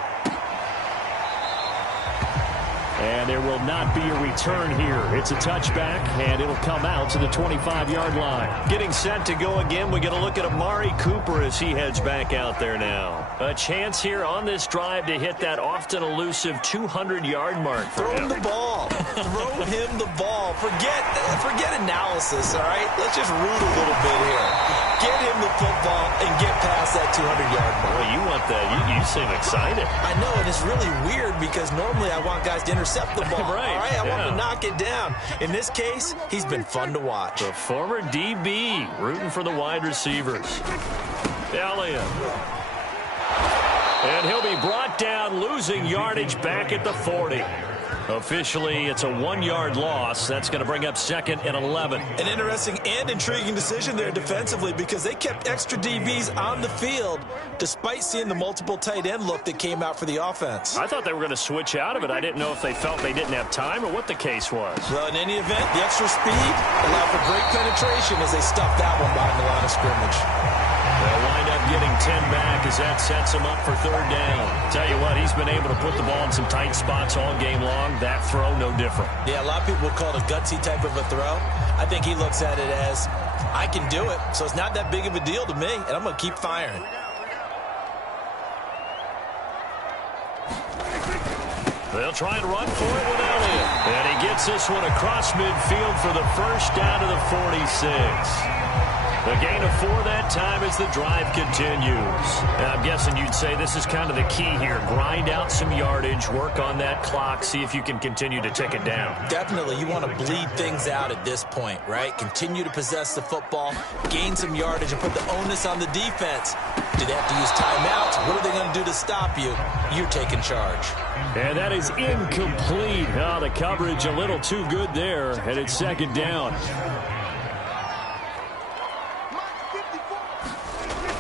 And there will not be a return here. It's a touchback, and it'll come out to the 25-yard line. Getting set to go again, we get a look at Amari Cooper as he heads back out there now. A chance here on this drive to hit that often elusive 200-yard mark. Throw him the ball. Throw him the ball. Forget analysis, all right? Let's just root a little bit here. Get him the football and get past that 200-yard mark. Well, you want that. You seem excited. I know, and it's really weird because normally I want guys to intercept the ball. Right. All right, I want him to knock it down. In this case, he's been fun to watch. The former DB rooting for the wide receivers. Elliott. And he'll be brought down, losing yardage back at the 40. Officially, it's a 1-yard loss. That's going to bring up 2nd and 11. An interesting and intriguing decision there defensively because they kept extra DBs on the field despite seeing the multiple tight end look that came out for the offense. I thought they were going to switch out of it. I didn't know if they felt they didn't have time or what the case was. Well, in any event, the extra speed allowed for great penetration as they stuffed that one behind the line of scrimmage. They'll wind up getting 10 back as that sets him up for 3rd down. Tell you what, he's been able to put the ball in some tight spots all game long. That throw, no different. Yeah, a lot of people would call it a gutsy type of a throw. I think he looks at it as, I can do it, so it's not that big of a deal to me, and I'm going to keep firing. They'll try and run for it with Elliott. And he gets this one across midfield for the first down to the 46. The gain of 4 that time as the drive continues. And I'm guessing you'd say this is kind of the key here. Grind out some yardage, work on that clock, see if you can continue to tick it down. Definitely. You want to bleed things out at this point, right? Continue to possess the football, gain some yardage, and put the onus on the defense. Do they have to use timeouts? What are they going to do to stop you? You're taking charge. And that is incomplete. Oh, the coverage a little too good there, and it's 2nd down.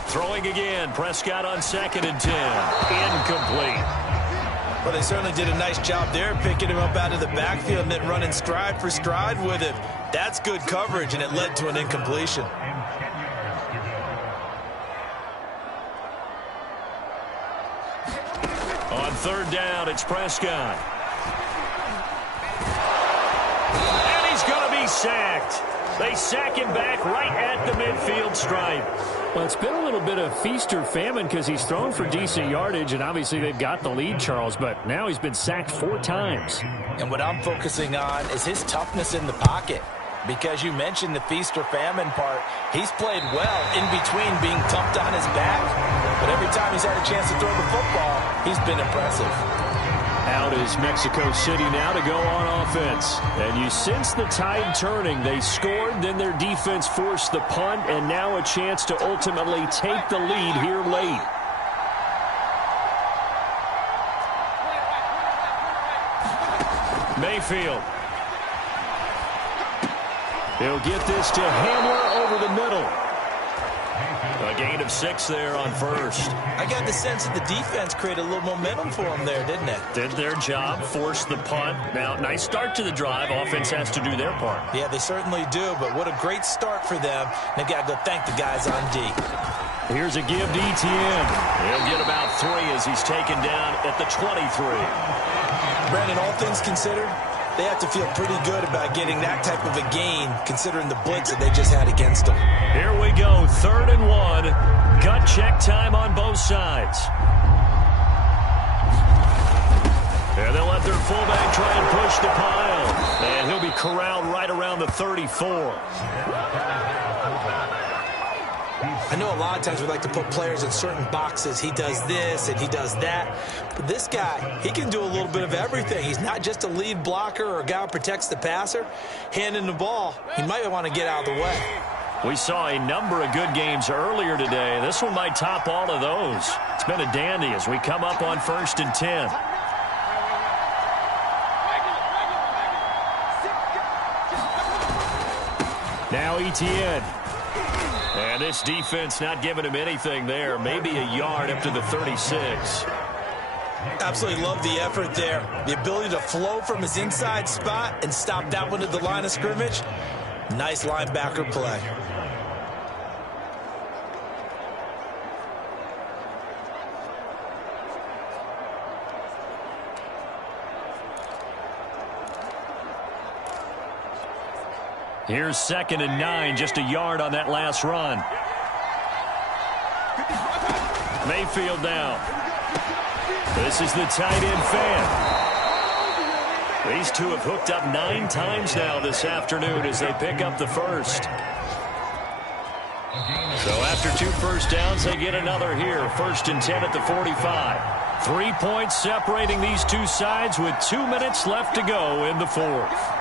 Throwing again, Prescott on 2nd and 10. Incomplete. Well, they certainly did a nice job there, picking him up out of the backfield and then running stride for stride with him. That's good coverage, and it led to an incompletion. On 3rd down, it's Prescott. And he's going to be sacked. They sack him back right at the midfield stripe. Well, it's been a little bit of feast or famine because he's thrown for decent yardage, and obviously they've got the lead, Charles, but now he's been sacked 4 times. And what I'm focusing on is his toughness in the pocket, because you mentioned the feast or famine part. He's played well in between being thumped on his back, but every time he's had a chance to throw the football, he's been impressive. Out is Mexico City now to go on offense. And you sense the tide turning. They scored, then their defense forced the punt, and now a chance to ultimately take the lead here late. Mayfield. He'll get this to Hamler over the middle. A gain of 6 there on 1st. I got the sense that the defense created a little momentum for them there, didn't it? Did their job, forced the punt. Now, nice start to the drive. Offense has to do their part. Yeah, they certainly do, but what a great start for them. They've got to go thank the guys on D. Here's a give to Etienne. He'll get about 3 as he's taken down at the 23. Brandon, all things considered, they have to feel pretty good about getting that type of a gain, considering the blitz that they just had against them. Here we go, 3rd and 1. Gut check time on both sides. And they'll let their fullback try and push the pile. And he'll be corralled right around the 34. I know a lot of times we like to put players in certain boxes. He does this and he does that. But this guy, he can do a little bit of everything. He's not just a lead blocker or a guy who protects the passer. Handing the ball, he might want to get out of the way. We saw a number of good games earlier today. This one might top all of those. It's been a dandy as we come up on 1st and 10. Now Etienne. And this defense not giving him anything there. Maybe a yard up to the 36. Absolutely love the effort there. The ability to flow from his inside spot and stop that one at the line of scrimmage. Nice linebacker play. Here's 2nd and 9, just a yard on that last run. Mayfield down. This is the tight end fan. These two have hooked up 9 times now this afternoon as they pick up the first. So after 2 first downs, they get another here. 1st and 10 at the 45. 3 points separating these two sides with 2 minutes left to go in the 4th.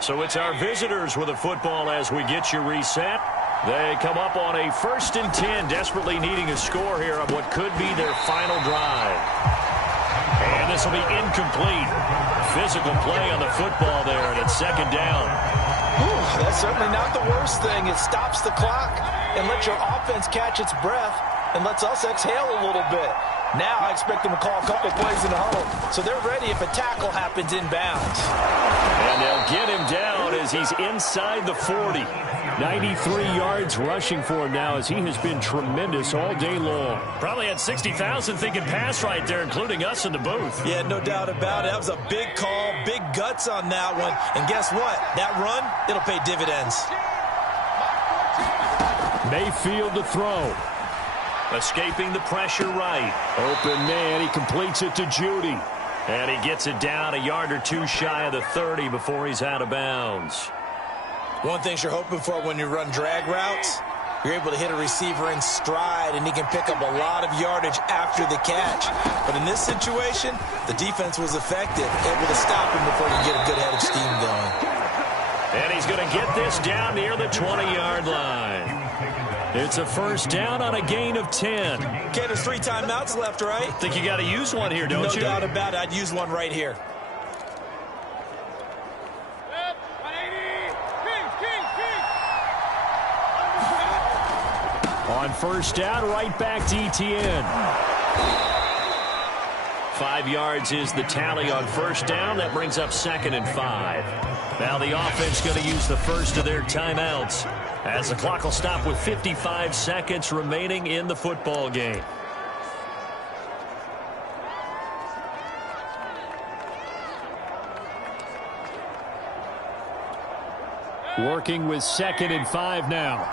So it's our visitors with the football as we get you reset. They come up on a 1st and 10, desperately needing a score here on what could be their final drive. And this will be incomplete. Physical play on the football there, and it's 2nd down. That's certainly not the worst thing. It stops the clock and lets your offense catch its breath and lets us exhale a little bit. Now I expect them to call a couple plays in the huddle, so they're ready if a tackle happens inbounds. And they'll get him down as he's inside the 40. 93 yards rushing for him now as he has been tremendous all day long. Probably had 60,000 thinking pass right there, including us in the booth. Yeah, no doubt about it. That was a big call, big guts on that one. And guess what? That run, it'll pay dividends. Mayfield to throw. Escaping the pressure right. Open man, he completes it to Judy. And he gets it down a yard or 2 shy of the 30 before he's out of bounds. One thing you're hoping for when you run drag routes, you're able to hit a receiver in stride, and he can pick up a lot of yardage after the catch. But in this situation, the defense was effective, able to stop him before he get a good head of steam going. And he's going to get this down near the 20-yard line. It's a 1st down on a gain of 10. Okay, there's 3 timeouts left, right? Think you got to use one here, don't you? No doubt about it. I'd use one right here. On 1st down, right back to Etienne. 5 yards is the tally on 1st down. That brings up 2nd and 5. Now the offense going to use the first of their timeouts as the clock will stop with 55 seconds remaining in the football game. Working with 2nd and 5 now.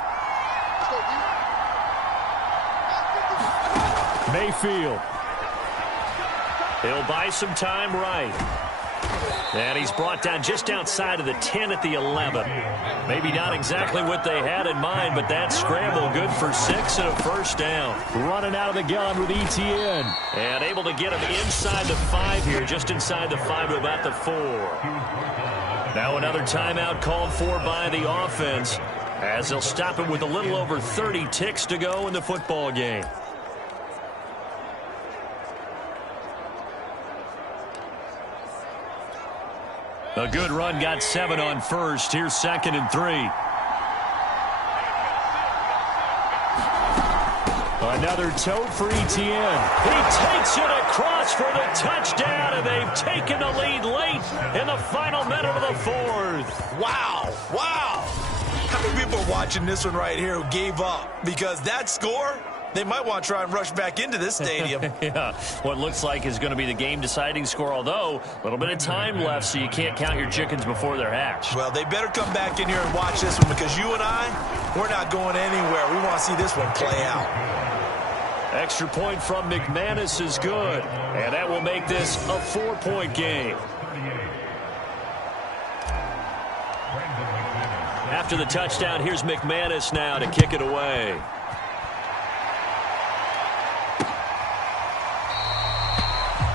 Mayfield. He'll buy some time right. And he's brought down just outside of the 10 at the 11. Maybe not exactly what they had in mind, but that scramble good for 6 and a 1st down. Running out of the gun with Etienne. And able to get him inside the 5 here, just inside the 5 to about the 4. Now another timeout called for by the offense as they'll stop it with a little over 30 ticks to go in the football game. A good run, got 7 on 1st. Here's 2nd and 3. Another tote for Etienne. He takes it across for the touchdown, and they've taken the lead late in the final minute of the 4th. Wow. Wow. How many people are watching this one right here who gave up? Because that score, they might want to try and rush back into this stadium. Yeah, what looks like is going to be the game-deciding score, although a little bit of time left, so you can't count your chickens before they're hatched. Well, they better come back in here and watch this one because you and I, we're not going anywhere. We want to see this one play out. Extra point from McManus is good, and that will make this a 4-point game. After the touchdown, here's McManus now to kick it away.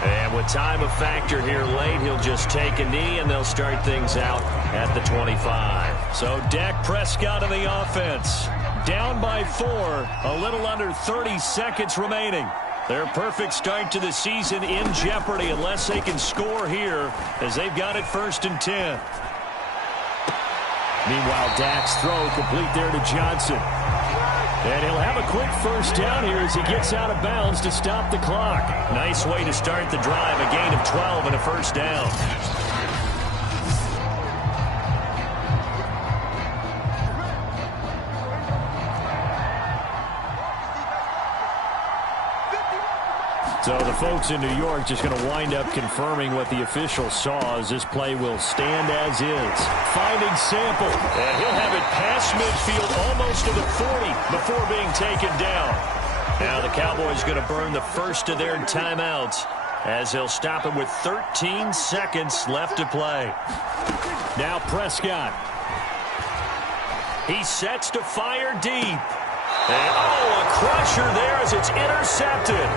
And with time a factor here late, he'll just take a knee, and they'll start things out at the 25. So Dak Prescott in the offense. Down by 4, a little under 30 seconds remaining. Their perfect start to the season in jeopardy unless they can score here, as they've got it 1st and 10. Meanwhile, Dak's throw complete there to Johnson. And he'll have a quick first down here as he gets out of bounds to stop the clock. Nice way to start the drive, a gain of 12 and a first down. So the folks in New York just going to wind up confirming what the official saw, as this play will stand as is. Finding Sample. And he'll have it past midfield almost to the 40 before being taken down. Now the Cowboys going to burn the first of their timeouts, as they'll stop it with 13 seconds left to play. Now Prescott. He sets to fire deep. And a crusher there as it's intercepted.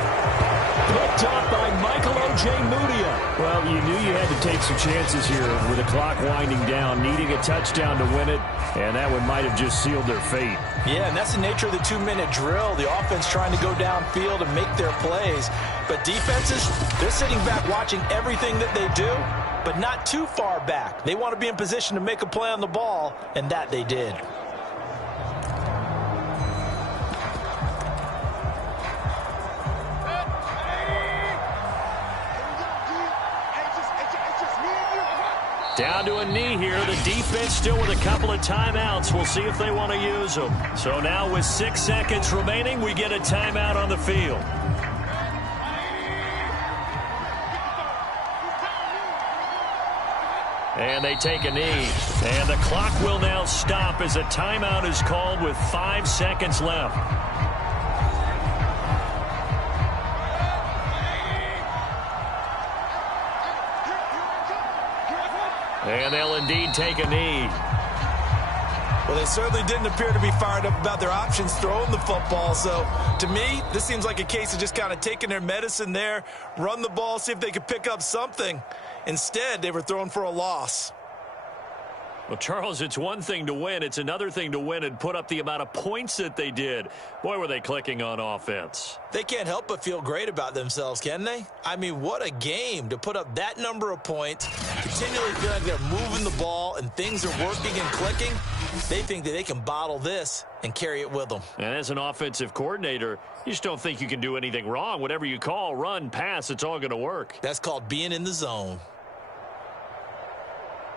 Picked up by Michael O.J. Mudia. Well, you knew you had to take some chances here with the clock winding down, needing a touchdown to win it, and that one might have just sealed their fate. Yeah, and that's the nature of the 2-minute drill. The offense trying to go downfield and make their plays. But defenses, they're sitting back watching everything that they do, but not too far back. They want to be in position to make a play on the ball, and that they did. Down to a knee here. The defense still with a couple of timeouts. We'll see if they want to use them. So now with 6 seconds remaining, we get a timeout on the field. And they take a knee. And the clock will now stop as a timeout is called with 5 seconds left. And they'll indeed take a knee. Well, they certainly didn't appear to be fired up about their options throwing the football. So, to me, this seems like a case of just kind of taking their medicine there, run the ball, see if they could pick up something. Instead, they were throwing for a loss. Well, Charles, it's one thing to win. It's another thing to win and put up the amount of points that they did. Boy, were they clicking on offense. They can't help but feel great about themselves, can they? I mean, what a game to put up that number of points, continually feel like they're moving the ball and things are working and clicking. They think that they can bottle this and carry it with them. And as an offensive coordinator, you just don't think you can do anything wrong. Whatever you call, run, pass, it's all going to work. That's called being in the zone.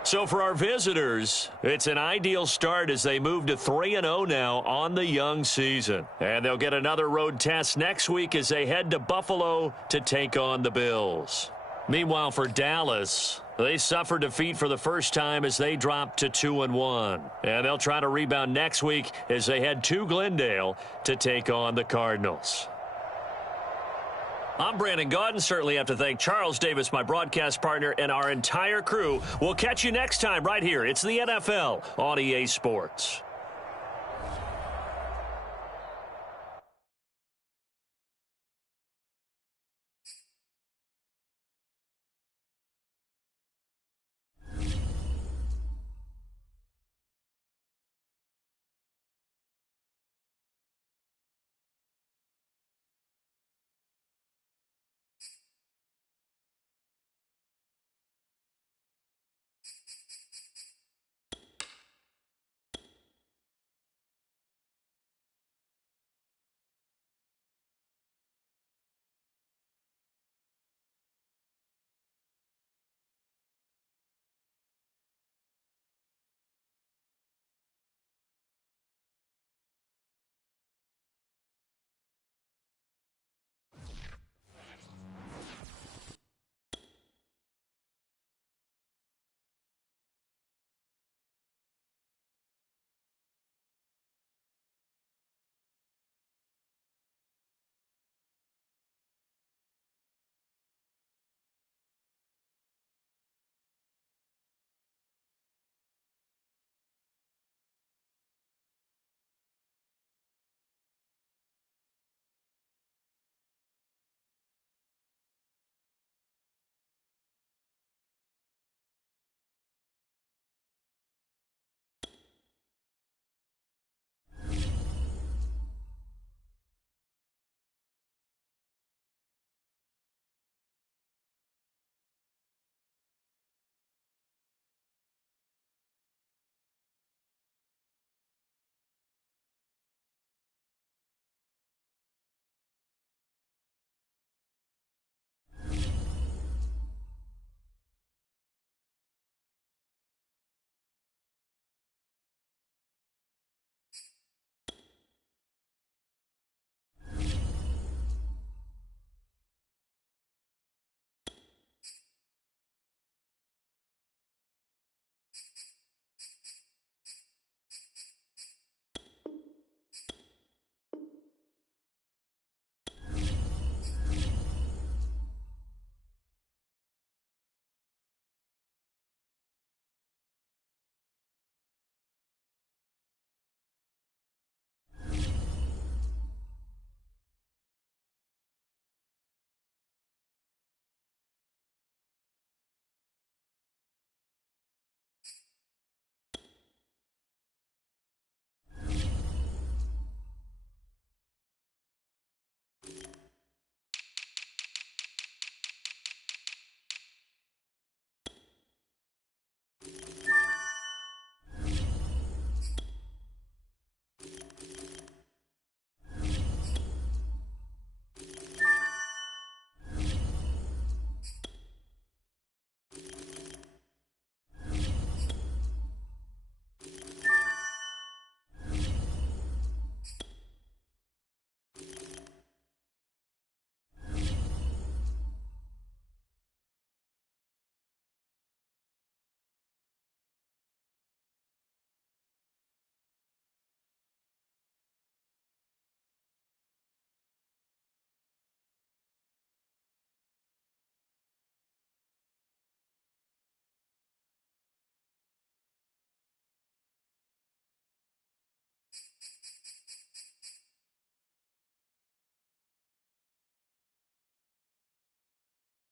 So for our visitors, it's an ideal start as they move to 3-0 now on the young season. And they'll get another road test next week as they head to Buffalo to take on the Bills. Meanwhile, for Dallas, they suffer defeat for the first time as they drop to 2-1. And they'll try to rebound next week as they head to Glendale to take on the Cardinals. I'm Brandon Gaudin. Certainly have to thank Charles Davis, my broadcast partner, and our entire crew. We'll catch you next time right here. It's the NFL on EA Sports.